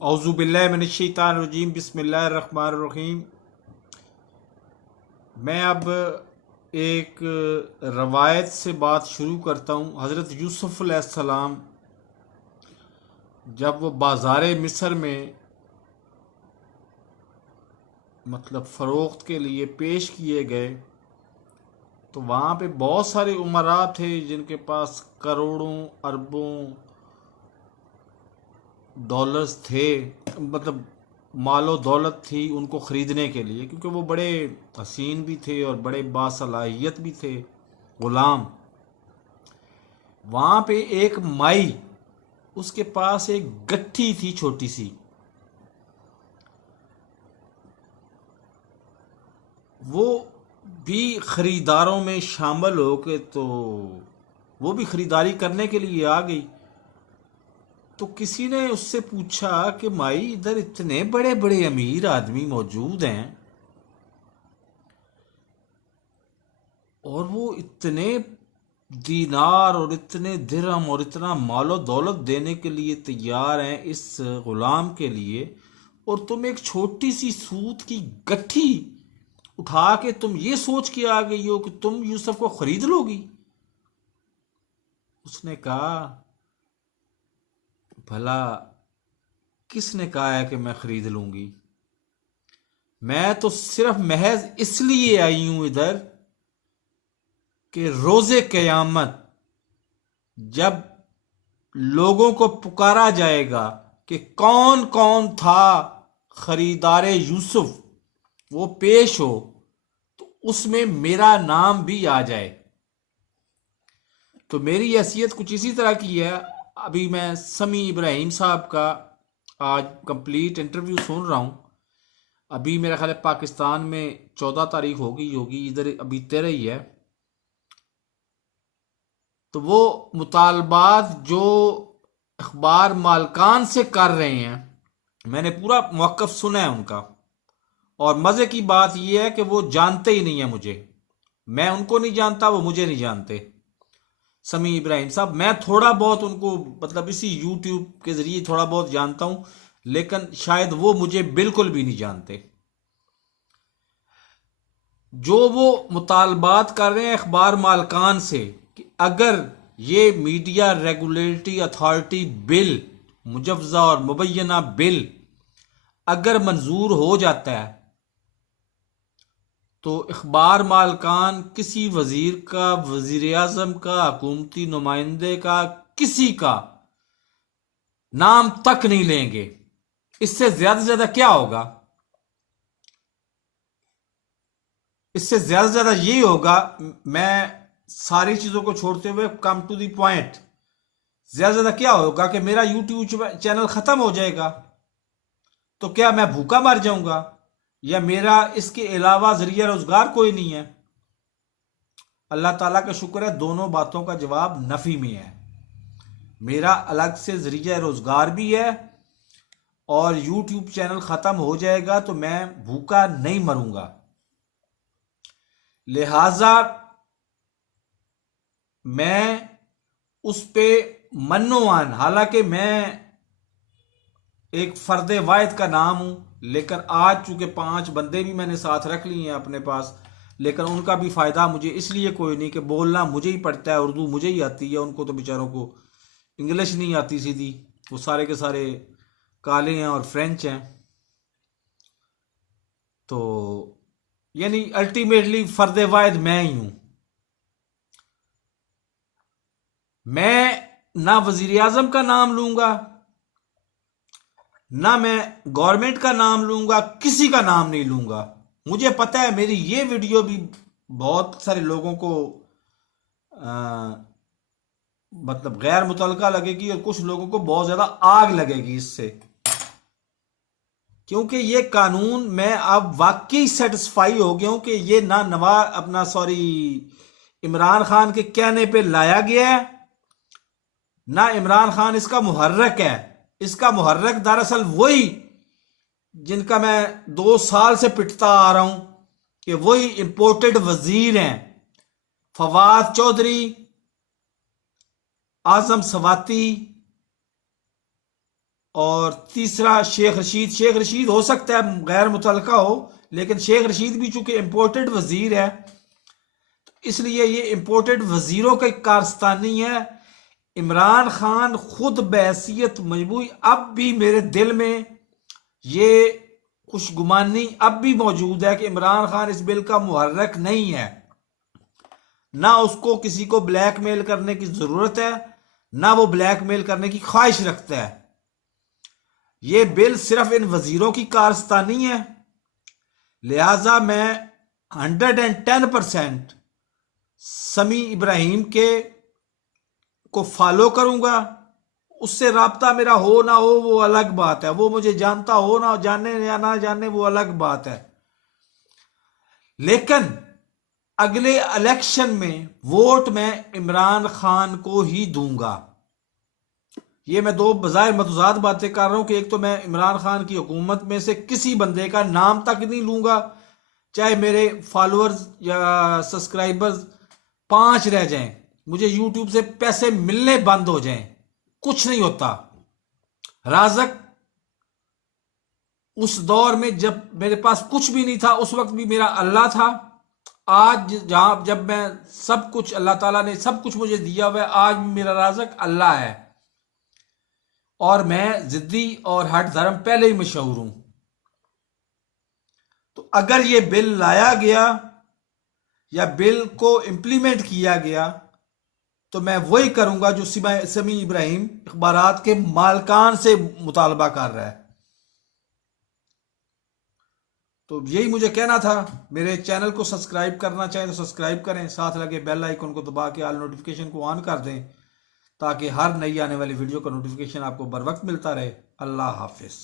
औज़ुबिल्लाहि मिनश्शैतानिर्रजीम बिस्मिल्लाहिर्रहमानिर्रहीम। मैं अब एक रवायत से बात शुरू करता हूँ। हज़रत यूसुफ़ अलैहिस्सलाम जब वो बाज़ार मिस्र में मतलब फ़रोख्त के लिए पेश किए गए तो वहाँ पे बहुत सारे उमरा थे जिनके पास करोड़ों अरबों डॉलर्स थे, मतलब मालो दौलत थी उनको ख़रीदने के लिए, क्योंकि वो बड़े हसीन भी थे और बड़े बासलाहियत भी थे ग़ुलाम। वहाँ पे एक माई, उसके पास एक गट्ठी थी छोटी सी। वो भी ख़रीदारों में शामिल हो के तो वो भी ख़रीदारी करने के लिए आ गई। तो किसी ने उससे पूछा कि माई, इधर इतने बड़े बड़े अमीर आदमी मौजूद हैं और वो इतने दीनार और इतने दिरहम और इतना मालो दौलत देने के लिए तैयार हैं इस गुलाम के लिए, और तुम एक छोटी सी सूत की गट्ठी उठा के तुम ये सोच के आ गई हो कि तुम यूसुफ को खरीद लोगी। उसने कहा, भला किसने कहा है कि मैं खरीद लूंगी? मैं तो सिर्फ महज इसलिए आई हूं इधर कि रोजे क़यामत जब लोगों को पुकारा जाएगा कि कौन कौन था खरीदारे यूसुफ, वो पेश हो तो उसमें मेरा नाम भी आ जाए। तो मेरी हैसियत कुछ इसी तरह की है। अभी मैं समी इब्राहिम साहब का आज कंप्लीट इंटरव्यू सुन रहा हूँ। अभी मेरा ख्याल है पाकिस्तान में 14 तारीख होगी, इधर अभी 13 ही है। तो वो मुतालबात जो अखबार मालकान से कर रहे हैं, मैंने पूरा मौक़िफ़ सुना है उनका। और मज़े की बात यह है कि वो जानते ही नहीं है मुझे, मैं उनको नहीं जानता, वो मुझे नहीं जानते। समी इब्राहिम साहब, मैं थोड़ा बहुत उनको मतलब इसी यूट्यूब के ज़रिए थोड़ा बहुत जानता हूँ, लेकिन शायद वो मुझे बिल्कुल भी नहीं जानते। जो वो मुतालबात कर रहे हैं अखबार मालकान से कि अगर ये मीडिया रेगुलेटरी अथॉरिटी बिल, मुजवजा और मुबैना बिल अगर मंजूर हो जाता है तो अखबार मालकान किसी वजीर का, वजीर आजम का, हुकूमती नुमाइंदे का, किसी का नाम तक नहीं लेंगे। इससे ज्यादा से ज्यादा क्या होगा? इससे ज्यादा से ज्यादा ये होगा, मैं सारी चीजों को छोड़ते हुए कम टू दी पॉइंट, ज्यादा से ज्यादा क्या होगा कि मेरा यूट्यूब चैनल खत्म हो जाएगा। तो क्या मैं भूखा मर जाऊंगा, या मेरा इसके अलावा जरिया रोजगार कोई नहीं है? अल्लाह ताला का शुक्र है, दोनों बातों का जवाब नफी में है। मेरा अलग से जरिया रोजगार भी है, और यूट्यूब चैनल खत्म हो जाएगा तो मैं भूखा नहीं मरूंगा। लिहाजा मैं उस पे मन्नोआन, हालांकि मैं एक फर्द वाहिद का नाम हूं, लेकिन आज चूंकि 5 बंदे भी मैंने साथ रख लिए हैं अपने पास, लेकिन उनका भी फायदा मुझे इसलिए कोई नहीं कि बोलना मुझे ही पड़ता है, उर्दू मुझे ही आती है, उनको तो बेचारों को इंग्लिश नहीं आती सीधी, वो सारे के सारे काले हैं और फ्रेंच हैं। तो यानी अल्टीमेटली फर्द वाहिद मैं ही हूं। मैं ना वजीर आजम का नाम लूंगा, ना मैं गवर्नमेंट का नाम लूंगा, किसी का नाम नहीं लूंगा। मुझे पता है मेरी ये वीडियो भी बहुत सारे लोगों को मतलब गैर मुतलका लगेगी, और कुछ लोगों को बहुत ज्यादा आग लगेगी इससे, क्योंकि ये कानून मैं अब वाकई सेटिस्फाई हो गया हूं कि ये ना नवाज अपना सॉरी इमरान खान के कहने पे लाया गया है, ना इमरान खान इसका मुहर्रक है। इसका मुहर्रक दरअसल वही जिनका मैं 2 साल से पिटता आ रहा हूं कि वही इंपोर्टेड वजीर हैं, फवाद चौधरी, आजम सवाती, और तीसरा शेख रशीद। शेख रशीद हो सकता है गैर मुतलका हो, लेकिन शेख रशीद भी चूंकि इम्पोर्टेड वजीर है, तो इसलिए ये इम्पोर्टेड वजीरों का कारस्तानी है। इमरान खान खुद बहैसियत मजबूरी अब भी मेरे दिल में ये खुशगुमानी अब भी मौजूद है कि इमरान खान इस बिल का मुहर्रक नहीं है। ना उसको किसी को ब्लैकमेल करने की जरूरत है, ना वो ब्लैकमेल करने की ख्वाहिश रखता है। ये बिल सिर्फ इन वजीरों की कारस्तानी है, लिहाजा मैं 110% समी इब्राहिम के को फॉलो करूंगा। उससे राब्ता मेरा हो ना हो वो अलग बात है, वो मुझे जानता हो ना जाने या ना जाने वो अलग बात है, लेकिन अगले इलेक्शन में वोट मैं इमरान खान को ही दूंगा। ये मैं दो बजाय मतजाद बातें कर रहा हूं कि एक तो मैं इमरान खान की हुकूमत में से किसी बंदे का नाम तक नहीं लूंगा, चाहे मेरे फॉलोअर्स या सब्सक्राइबर्स 5 रह जाएं, मुझे यूट्यूब से पैसे मिलने बंद हो जाएं, कुछ नहीं होता। राज़क उस दौर में जब मेरे पास कुछ भी नहीं था, उस वक्त भी मेरा अल्लाह था। आज जब मैं सब कुछ, अल्लाह ताला ने सब कुछ मुझे दिया हुआ है, आज भी मेरा राज़क अल्लाह है। और मैं जिद्दी और हट धर्म पहले ही मशहूर हूं। तो अगर ये बिल लाया गया या बिल को इंप्लीमेंट किया गया तो मैं वही करूंगा जो समी इब्राहिम अखबारात के मालकान से मुतालबा कर रहा है। तो यही मुझे कहना था। मेरे चैनल को सब्सक्राइब करना चाहें तो सब्सक्राइब करें, साथ लगे बेल आइकन को दबा के ऑल नोटिफिकेशन को ऑन कर दें, ताकि हर नई आने वाली वीडियो का नोटिफिकेशन आपको बर वक्त मिलता रहे। अल्लाह हाफिज।